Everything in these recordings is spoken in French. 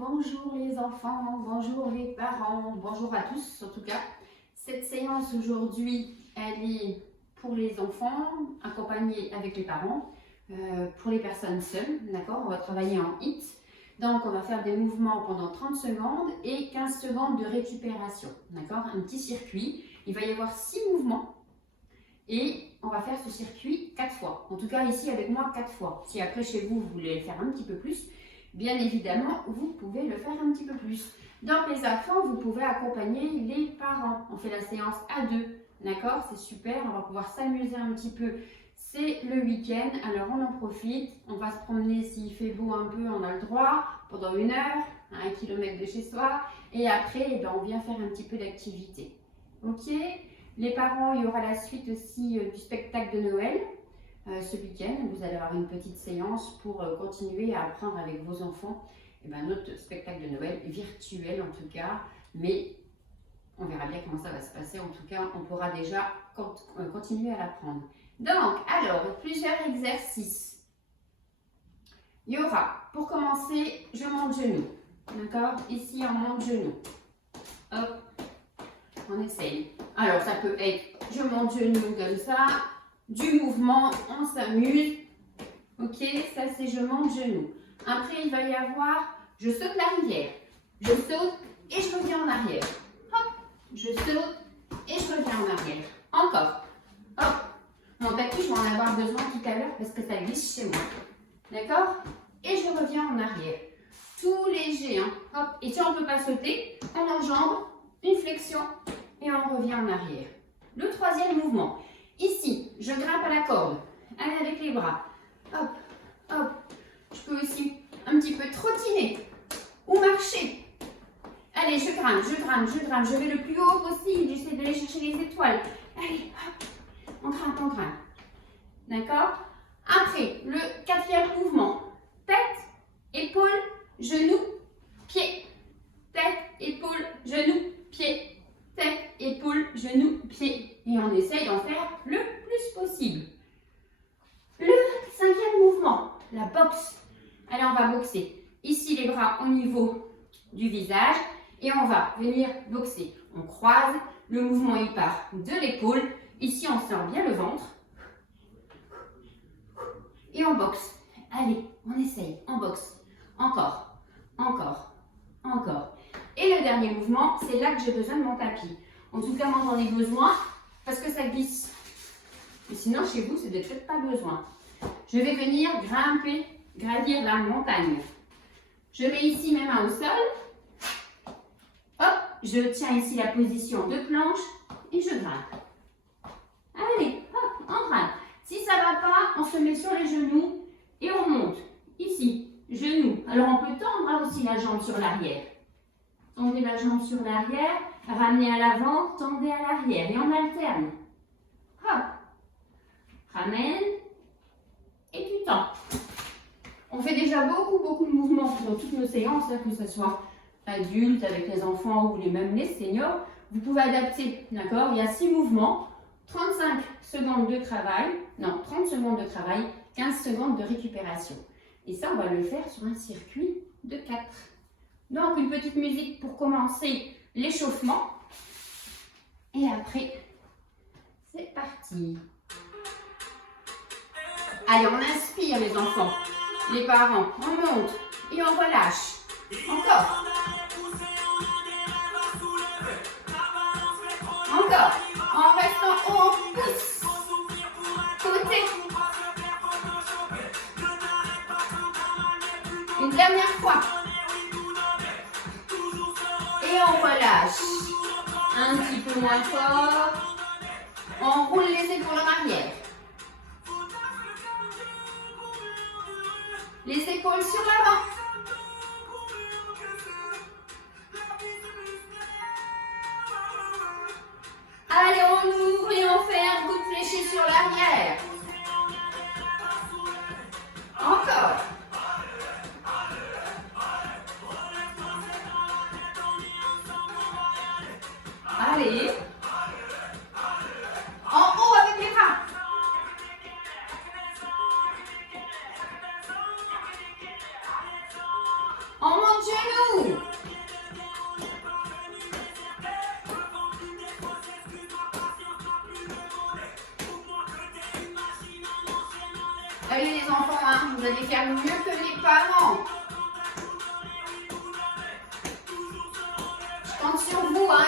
bonjour les enfants, bonjour les parents, bonjour à tous en tout cas. Cette séance aujourd'hui, elle est pour les enfants, accompagnés avec les parents, pour les personnes seules, d'accord? On va travailler en HIIT. Donc on va faire des mouvements pendant 30 secondes et 15 secondes de récupération, d'accord? Un petit circuit, il va y avoir 6 mouvements. Et on va faire ce circuit 4 fois. En tout cas, ici avec moi, 4 fois. Si après chez vous, vous voulez le faire un petit peu plus, bien évidemment, vous pouvez le faire un petit peu plus. Donc les enfants, vous pouvez accompagner les parents. On fait la séance à 2, d'accord? C'est super, on va pouvoir s'amuser un petit peu. C'est le week-end, alors on en profite. On va se promener, s'il fait beau un peu, on a le droit, pendant 1 heure, à 1 km de chez soi. Et après, on vient faire un petit peu d'activité. Ok? Les parents, il y aura la suite aussi du spectacle de Noël ce week-end. Vous allez avoir une petite séance pour continuer à apprendre avec vos enfants notre spectacle de Noël, virtuel en tout cas, mais on verra bien comment ça va se passer. En tout cas, on pourra déjà continuer à l'apprendre. Donc, alors, plusieurs exercices. Il y aura, pour commencer, je monte genou. D'accord? Ici, on monte genou. Hop. On essaye. Alors, ça peut être, je monte genou comme ça, du mouvement, on s'amuse. Ok, ça c'est je monte genou. Après, il va y avoir, je saute la rivière. Je saute et je reviens en arrière. Hop, je saute et je reviens en arrière. Encore. Hop, mon tapis, je vais en avoir besoin tout à l'heure parce que ça glisse chez moi. D'accord? Et je reviens en arrière. Tout léger, hein. Hop, et si on ne peut pas sauter, on enjambe, une flexion. Et on revient en arrière. Le troisième mouvement. Ici, je grimpe à la corde. Allez avec les bras. Hop, hop. Je peux aussi un petit peu trottiner ou marcher. Allez, je grimpe, je grimpe, je grimpe. Je vais le plus haut possible. J'essaie d'aller chercher les étoiles. Allez, hop. On grimpe, on grimpe. D'accord? Après, le quatrième mouvement. Tête, épaule, genou, pied. Tête, épaule, genou, pied. Tête, épaule, genou, pied. Et on essaye d'en faire le plus possible. Le cinquième mouvement, la boxe. Allez, on va boxer. Ici, les bras au niveau du visage. Et on va venir boxer. On croise. Le mouvement, il part de l'épaule. Ici, on sort bien le ventre. Et on boxe. Allez, on essaye. On boxe. Encore, encore, encore. Et le dernier mouvement, c'est là que j'ai besoin de mon tapis. En tout cas, moi, j'en ai besoin parce que ça glisse. Et sinon, chez vous, c'est peut-être pas besoin. Je vais venir grimper, gravir la montagne. Je mets ici mes mains au sol. Hop, je tiens ici la position de planche et je grimpe. Allez, hop, on grimpe. Si ça ne va pas, on se met sur les genoux et on monte. Ici, genoux. Alors, on peut tendre aussi la jambe sur l'arrière. Tendez la jambe sur l'arrière, ramenez à l'avant, tendez à l'arrière et on alterne. Hop, ramène et tu tends. On fait déjà beaucoup de mouvements dans toutes nos séances, que ce soit adultes avec les enfants ou même les seniors. Vous pouvez adapter, d'accord? Il y a 6 mouvements, 35 secondes de travail, non, 30 secondes de travail, 15 secondes de récupération. Et ça, on va le faire sur un circuit de 4. Donc, une petite musique pour commencer l'échauffement. Et après, c'est parti. Allez, on inspire les enfants, les parents. On monte et on relâche. Encore. Encore. En restant haut, on pousse. Côté. Une dernière fois. Et on relâche. Un petit peu moins fort. On roule les épaules en arrière. Les épaules sur l'avant. Allez, on ouvre et on fait un coup de fléché sur l'arrière. Encore. Allez. En haut avec les bras. On monte genou.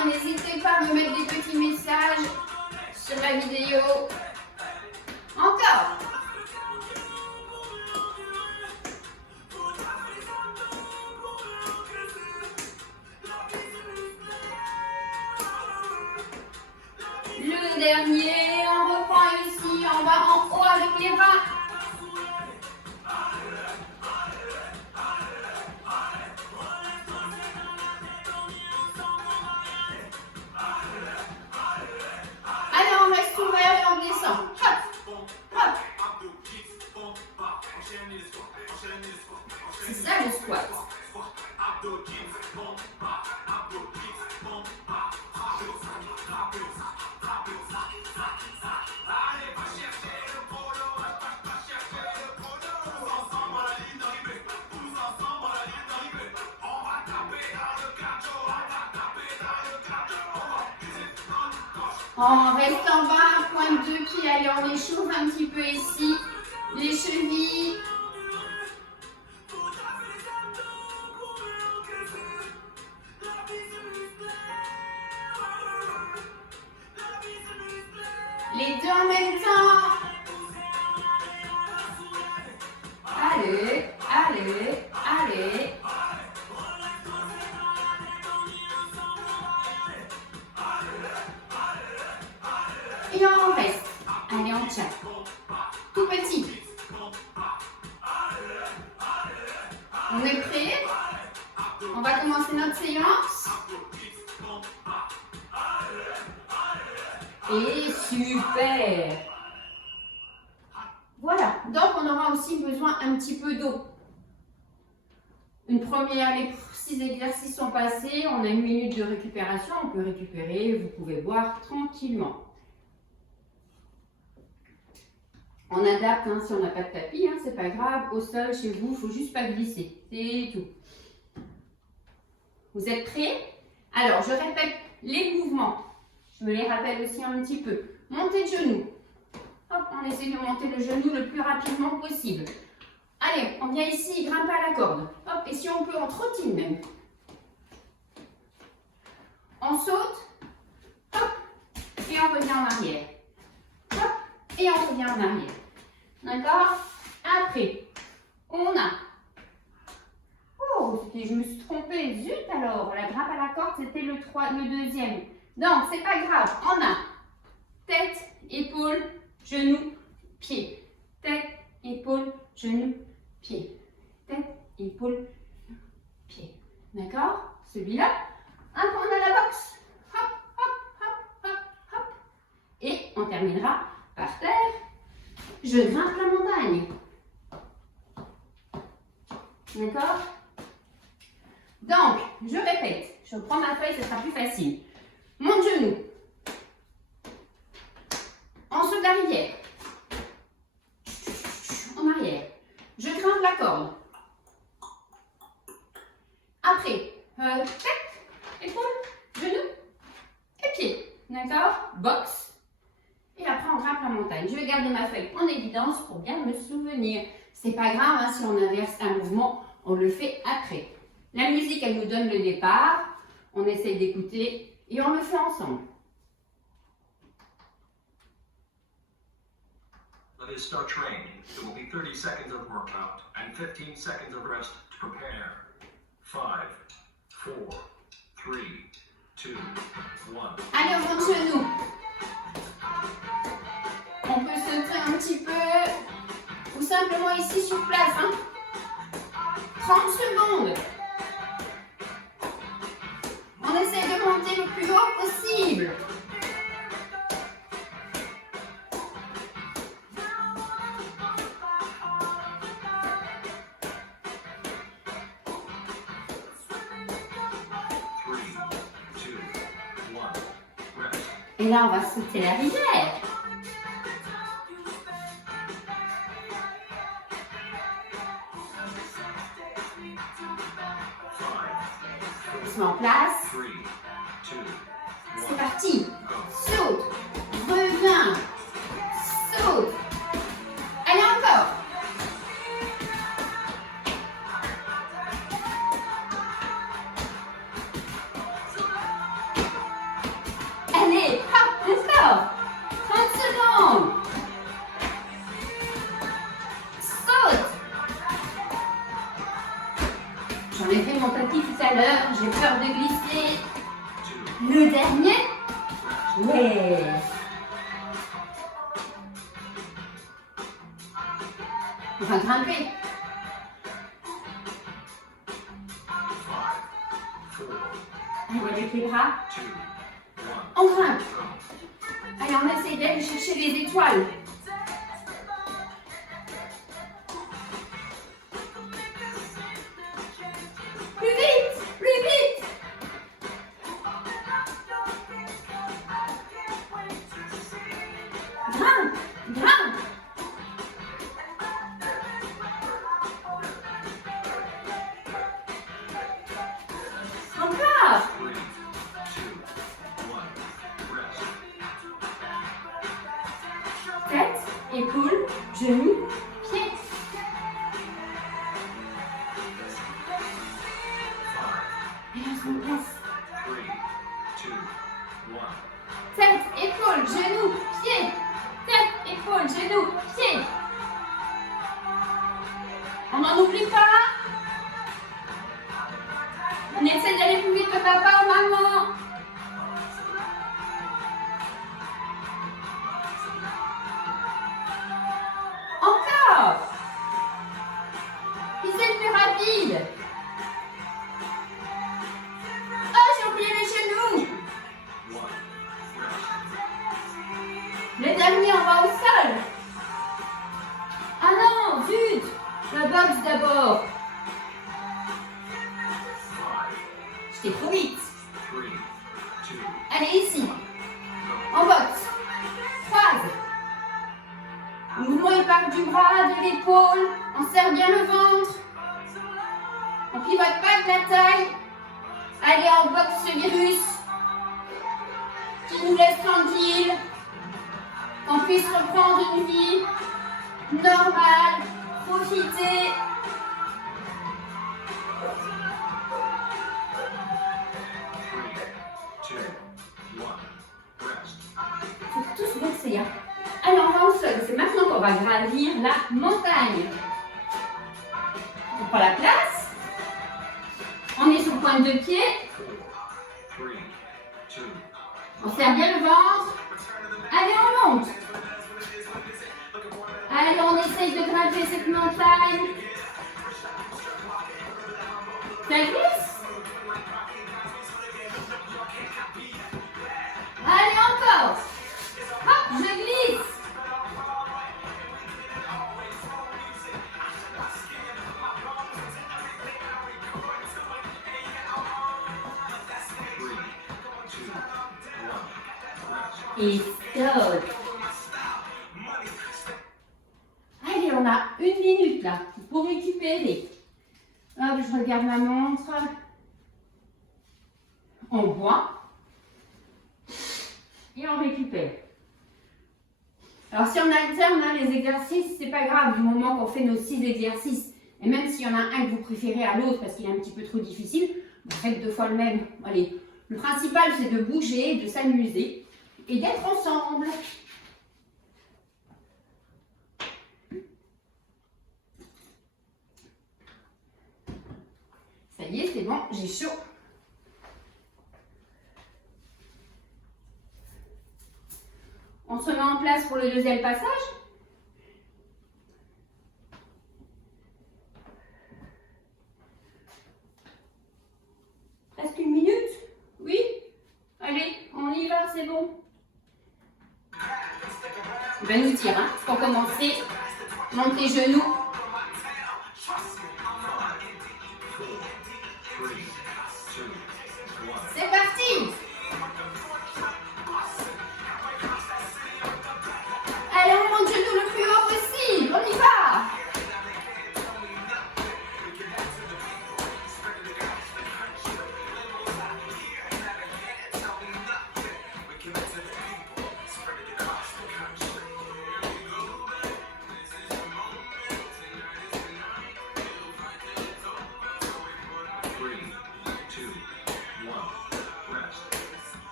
n'hésitez pas à me mettre des petits messages sur la vidéo. Encore. Le dernier, on reprend ici, on va en haut avec les bras. Allez, on reste ouvert et on descend. Hop, hop. C'est ça le squat. On reste en bas, pointe de pied. Allez, on échauffe un petit peu ici. Les chevilles. Les deux en même temps. Allez, allez, allez. Et on reste. Allez, on tient. Tout petit. On est prêt? On va commencer notre séance. Et super! Voilà, donc on aura aussi besoin un petit peu d'eau. Les 6 exercices sont passés, on a 1 minute de récupération, on peut récupérer, vous pouvez boire tranquillement. On adapte, hein, si on n'a pas de tapis, hein, c'est pas grave, au sol chez vous, il ne faut juste pas glisser, c'est tout. Vous êtes prêts? Alors, je répète les mouvements. Je me les rappelle aussi un petit peu. Montée de genou. Hop, on essaie de monter le genou le plus rapidement possible. Allez, on vient ici, grimper à la corde. Hop, et si on peut, on trottine même. On saute. Hop, et on revient en arrière. Hop, et on revient en arrière. D'accord? Après, on a... Oh, je me suis trompée. Zut alors, la grappe à la corde, c'était le deuxième. Donc, c'est pas grave. On a tête, épaule, genou, pied. Tête, épaule, genou, pied. Tête, épaule, pied. D'accord? Celui-là. Hop, on a la boxe. Hop, hop, hop, hop, hop. Et on terminera par terre. Je grimpe la montagne. D'accord? Donc, je répète. Je prends ma feuille, ce sera plus facile. Mon genou. En saut d'arrière. En arrière. Je grimpe la corde. Après, tête, épaule, genou et pied. D'accord? Boxe. Et après, on grimpe la montagne. Je vais garder ma feuille en évidence pour bien me souvenir. C'est pas grave, hein, si on inverse un mouvement, on le fait après. La musique, elle nous donne le départ. On essaie d'écouter. Et on le fait ensemble. Let us start training. There will be 30 seconds of workout and 15 seconds of rest to prepare. 5, 4, 3, 2, 1. Allez, on monte genou. On peut sauter un petit peu. Ou simplement ici sur place. Hein. 30 secondes. On essaie de monter le plus haut possible. Et là, on va sauter la rivière. On se met en place. C'est parti. Saute. Reviens. Saute. Allez, encore. J'en ai fait mon tapis tout à l'heure, j'ai peur de glisser. 2, Le dernier. Ouais. Enfin, grimper. 5, 4, Allez, avec les bras. 2, 1, On grimpe. go. Allez, on essaie d'aller chercher les étoiles. Plus vite, plus vite. Grimpe, grimpe. Encore. 3, 2, 1, rest. Tête, épaules, genoux, pieds. 5, Et on se replace. 3, 2, 1. Tête, épaules, genoux, pieds. Tête, épaules, genoux, pieds. On n'en oublie pas. On essaie d'aller plus vite que papa ou maman. Encore. Qui c'est le plus rapide? Oh, j'ai oublié les genoux. 1, rest. Le dernier, on va au sol. Ah non, zut. La boxe d'abord. 5, J'étais trop vite. 3, 2, Allez, ici. go. En boxe. Phase. Le mouvement, il part du bras, de l'épaule. On serre bien le ventre. On pivote pas de la taille. Allez, on boxe ce virus qui nous laisse tranquille. Qu'on puisse reprendre une vie normale. Profiter. 3, 2, 1, rest. Faut tous boxer. Hein. Allez, on va au sol. C'est maintenant qu'on va gravir la montagne. On prend la place. On est sur pointe de pied. 4, 3, 2, On serre bien le ventre. Allez, on monte. Allez, on essaye de grimper cette montagne. Ça glisse. Allez, encore. Hop, je glisse. Et stop. Allez, on a 1 minute là pour récupérer. Hop, je regarde ma montre. On boit. Et on récupère. Alors si on alterne hein, les exercices, c'est pas grave du moment qu'on fait nos 6 exercices. Et même s'il y en a un que vous préférez à l'autre parce qu'il est un petit peu trop difficile, vous faites 2 fois le même. Allez, le principal c'est de bouger, de s'amuser et d'être ensemble. Ça y est, c'est bon, j'ai chaud. On se met en place pour le deuxième passage. Presque 1 minute. Oui? Allez, on y va, c'est bon. Ben nous tire, hein, pour commencer. Monte tes genoux. 5, 4, 3, 2, 1. C'est parti! Allez, on monte genoux le plus haut possible. On y va!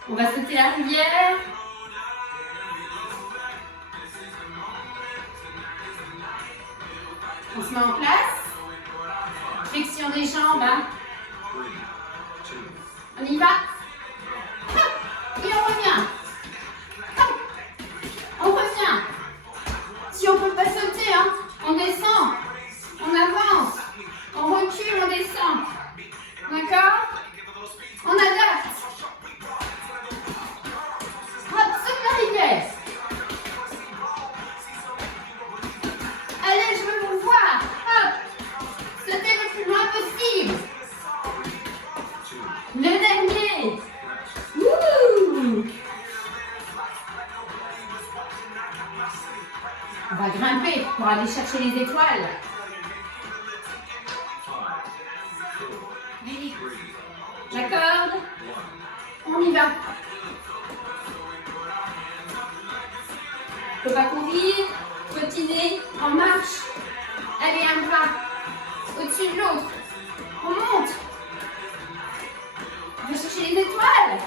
On va sauter la rivière. On se met en place. Flexion des jambes. jambes. Hein. 3, 2, On y va. Hop. Et on revient. Hop. On revient. Si on ne peut pas sauter, hein, on descend. On avance. On recule, on descend. D'accord? On adapte. Hop, saute la rivière. Allez, je veux vous voir. Hop. Sautez le plus loin possible. Le dernier. Wouh. On va grimper pour aller chercher les étoiles. 5, 4, 3, La corde. 1. On y va. On peut pas courir, trottiner, en marche. Allez, un pas au-dessus de l'autre. On monte. On va chercher les étoiles.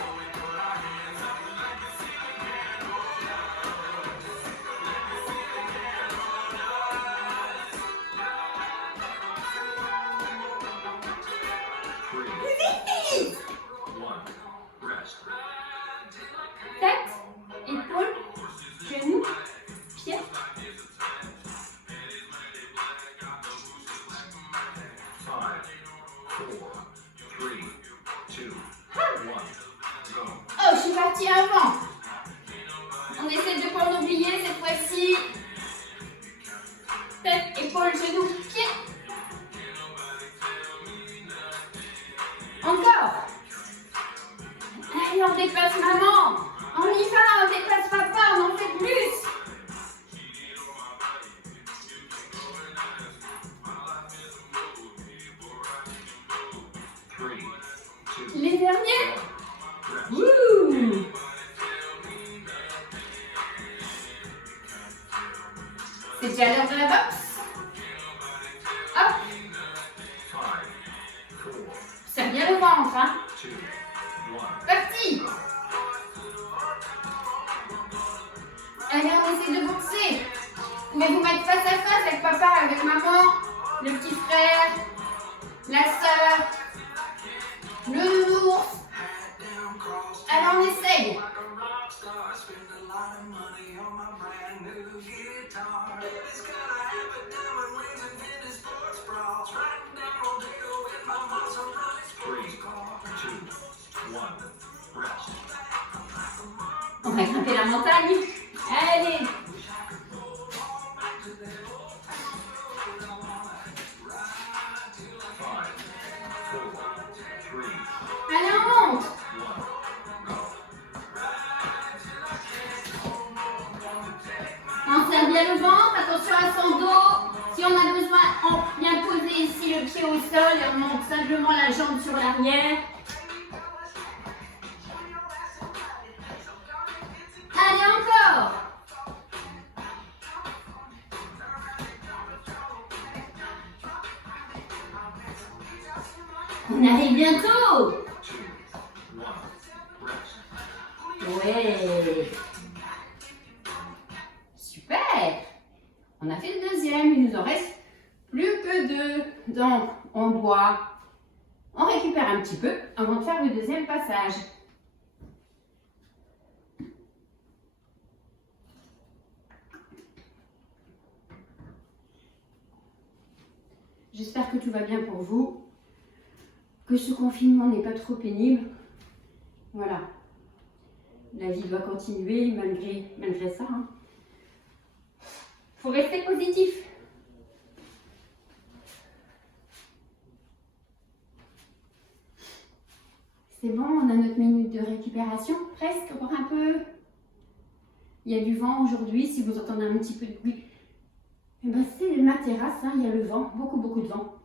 Vite. Tête, épaules, genoux, pieds. 5, 4, 3, 2, 1. Go. Oh, je suis partie avant. On essaie de ne pas en oublier cette fois-ci. Tête, épaules, genoux, pieds. Encore. Allez, on dépasse maman. On y va, on dépasse papa, on en fait plus. 3, 2, Les derniers. 1. Ouh. C'est déjà l'heure de la boxe. Hop, 5, 4, serre bien le ventre, hein. 2, 1. Parti. Allez, on essaie de boxer. Vous pouvez vous mettre face à face avec papa, avec maman, le petit frère, la sœur, le nounours. Allez, on essaye. On va grimper la montagne. Allez. Allez, on monte. On serre bien le ventre, attention à son dos. Si on a besoin, on vient poser ici le pied au sol et on monte simplement la jambe sur l'arrière. Allez, encore. On arrive bientôt. Ouais. Super. On a fait le deuxième, il nous en reste plus que deux. Donc, on boit, on récupère un petit peu avant de faire le deuxième passage. J'espère que tout va bien pour vous, que ce confinement n'est pas trop pénible. Voilà, la vie doit continuer malgré ça. Hein. Faut rester positif. C'est bon, on a notre minute de récupération, presque, encore un peu. Il y a du vent aujourd'hui, si vous entendez un petit peu de bruit. Eh ben, c'est ma terrasse, hein, il y a le vent, beaucoup de vent.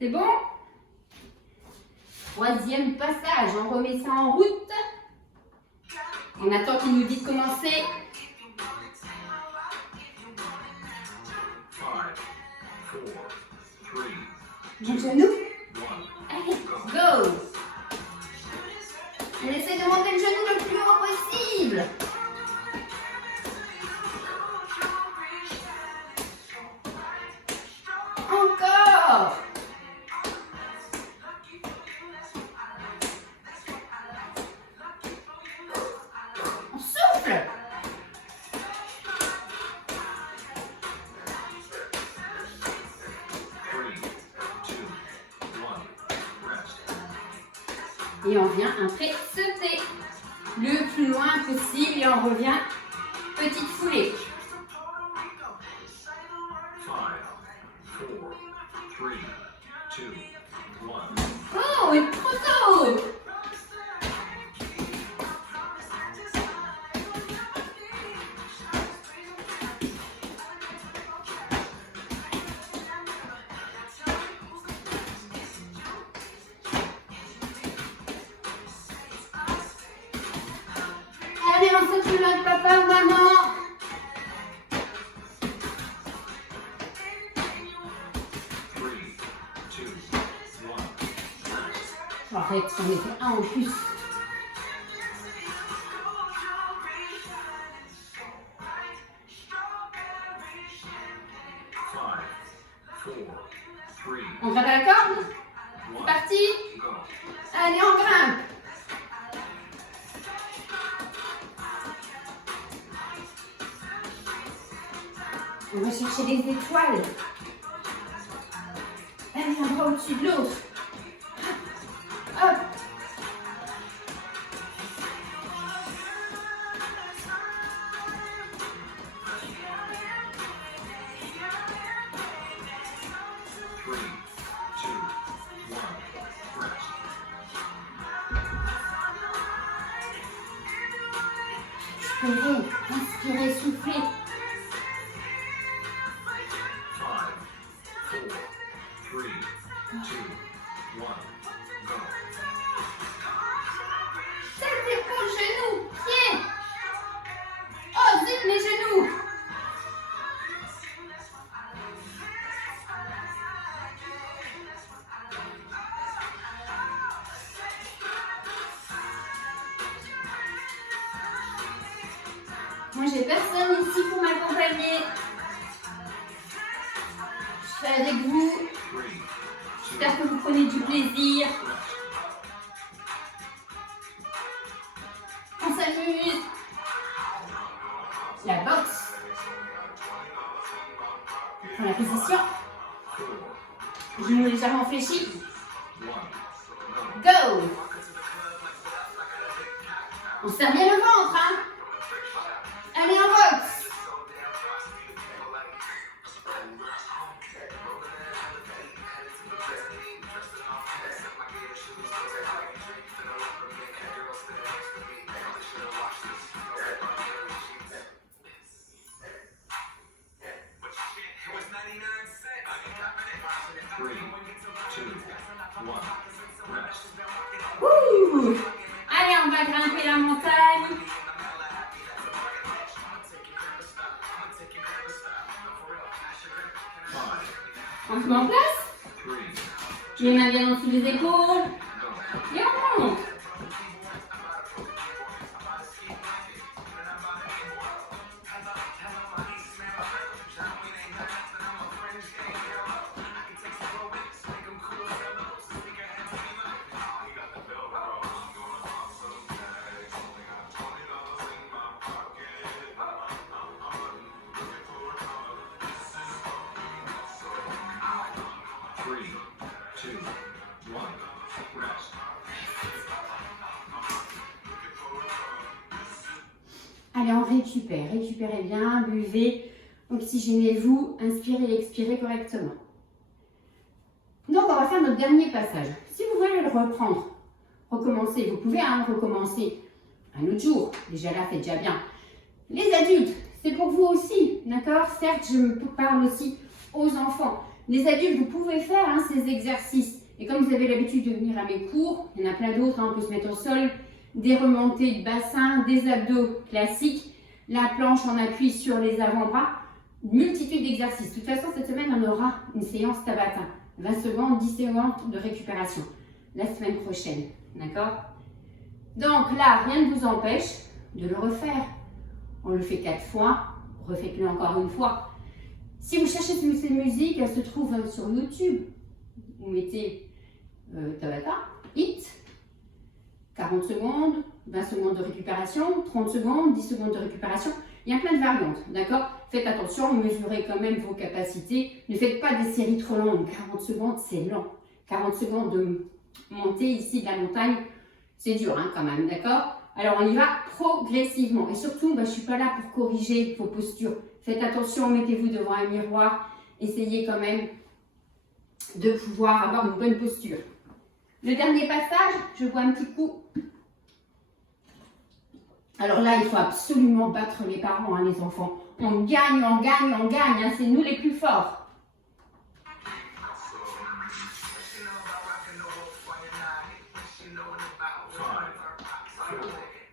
C'est bon? Troisième passage, on remet ça en route. On attend qu'il nous dise de commencer. 5, 4, 3, Mon genou. 1. Allez, go! On essaie de monter le genou le plus haut possible. Encore. Et on vient après sauter le plus loin possible et on revient petite foulée. 5, 4, 3, 2, 1. Oh, et trop tôt! Allez, on saute plus loin de papa ou maman. Arrête, j'en ai fait un en plus. 5, 4, 3, On grimpe à la corde? 1. C'est parti? Go. Allez, on grimpe. On va chercher des étoiles. Allez, un bras au-dessus de l'autre. Hop. Three, two, one, rest. Expirez, inspirez, soufflez. 5, 4, 3, 2, 1. Go. Tête, épaules, genoux, pieds. Oh, zip les genoux. Moi, j'ai personne ici pour m'accompagner. Je fais avec vous. 3, 2, J'espère que vous prenez du plaisir. rest. On s'amuse. La boxe. Dans la position. 4, Genoux légèrement fléchis. 1. Go. On serre bien le ventre, hein. Allez, en boxe. Three, two, one, rest. Ouh. Allez, on va grimper la montagne. On se met en place. 3, Les mains bien en dessous des épaules. go. Et on monte. Three, two, one, rest. Allez, on récupère. Récupérez bien, buvez, oxygénez-vous, inspirez et expirez correctement. Donc, on va faire notre dernier passage. Si vous voulez le reprendre, recommencer, vous pouvez recommencer un autre jour. Déjà là, c'est déjà bien. Les adultes, c'est pour vous aussi, d'accord? Certes, je me parle aussi aux enfants. Les adultes, vous pouvez faire ces exercices. Et comme vous avez l'habitude de venir à mes cours, il y en a plein d'autres, on peut se mettre au sol, des remontées de bassin, des abdos classiques, la planche en appui sur les avant-bras, une multitude d'exercices. De toute façon, cette semaine, on aura une séance Tabata. 20 secondes, 10 secondes de récupération. La semaine prochaine, d'accord? Donc là, rien ne vous empêche de le refaire. On le fait 4 fois, refaites-le encore une fois. Si vous cherchez cette musique, elle se trouve sur YouTube. Vous mettez Tabata, HIIT, 40 secondes, 20 secondes de récupération, 30 secondes, 10 secondes de récupération. Il y a plein de variantes, d'accord? Faites attention, mesurez quand même vos capacités. Ne faites pas des séries trop longues. 40 secondes, c'est lent. 40 secondes de montée ici de la montagne, C'est dur hein, quand même, d'accord? Alors on y va progressivement. Et surtout, je ne suis pas là pour corriger vos postures. Faites attention, mettez-vous devant un miroir. Essayez quand même de pouvoir avoir une bonne posture. Le dernier passage, je bois un petit coup. Alors là, il faut absolument battre les parents, hein, les enfants. On gagne, on gagne, on gagne. Hein, c'est nous les plus forts.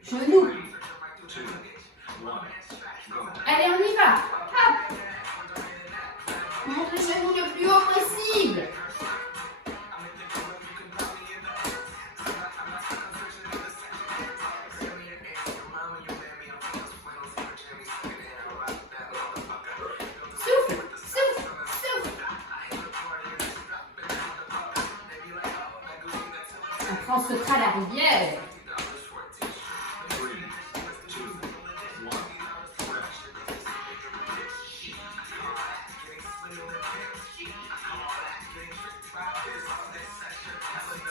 Genoux. Allez, on y va. Hop. On monte le genou le plus haut possible. Souffle, souffle, souffle. Après, on sautera la rivière.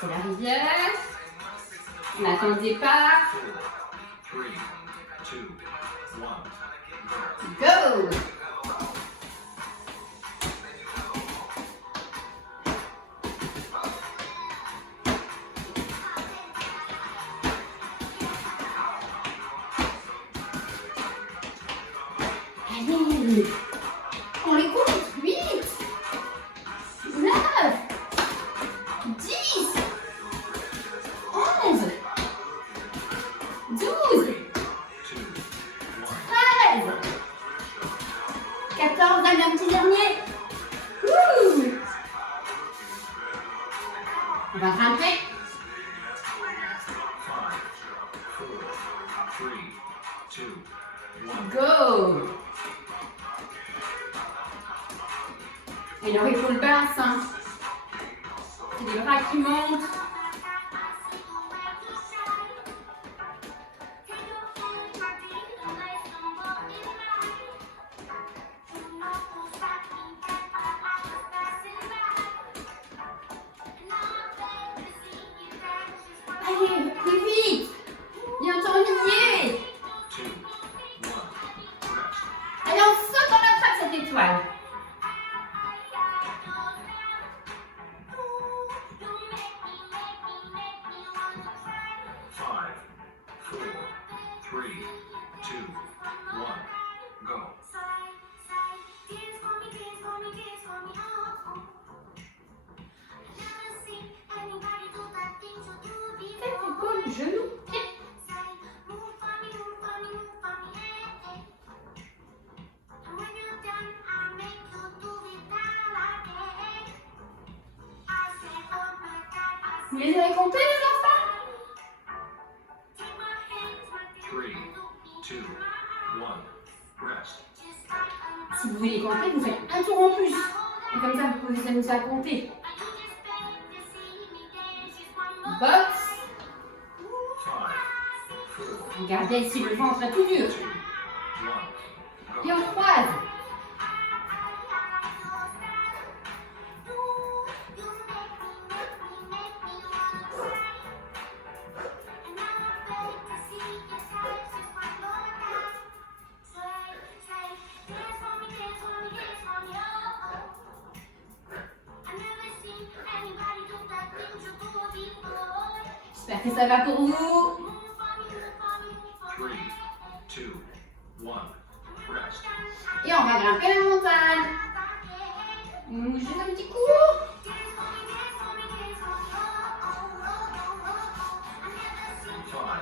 C'est la rivière. On attend le départ. Go! Allez! On les compte! 8, 9, 10, 11, 12, 13, 14, allez, un petit dernier. Ouh. On va grimper. Go. Et leur épaule basse. Hein. C'est les bras qui montent. Allez, plus vite. Bientôt lié. Allez, on saute, on attrape cette étoile. Genou, pied. Vous les avez comptés, les enfants? 3, 2, 1, rest. Si vous voulez compter, vous faites un tour en plus. Et comme ça, vous pouvez s'amuser à compter. Box. Regardez ici, le ventre est tout dur. Et on croise. J'espère que ça va pour vous. 3, 2, 1, rest. Et on va grimper la montagne. Juste un petit coup. 5, 4, 3,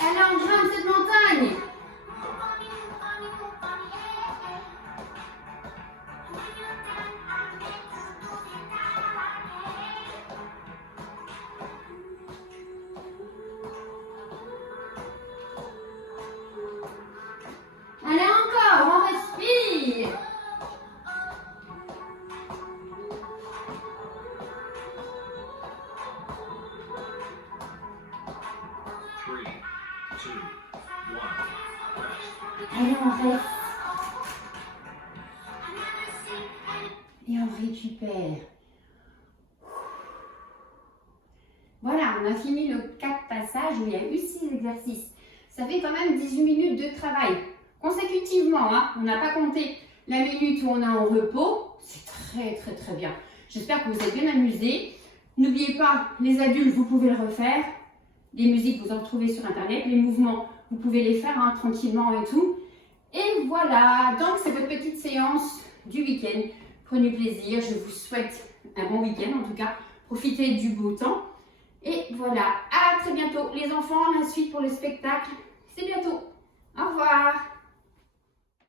Allez, on grimpe cette montagne. Allez, encore, on respire. Allez, on reste. Et on récupère. Voilà, on a fini le 4 passages où il y a eu 6 exercices. Ça fait quand même 18 minutes de travail consécutivement. Hein. On n'a pas compté la minute où on est en repos. C'est très bien. J'espère que vous êtes bien amusés. N'oubliez pas, les adultes, vous pouvez le refaire. Les musiques, vous en trouvez sur Internet. Les mouvements, vous pouvez les faire hein, tranquillement et tout. Et voilà, donc c'est votre petite séance du week-end. Prenez plaisir, je vous souhaite un bon week-end en tout cas. Profitez du beau temps. Et voilà, à très bientôt les enfants. La suite pour le spectacle, c'est bientôt. Au revoir.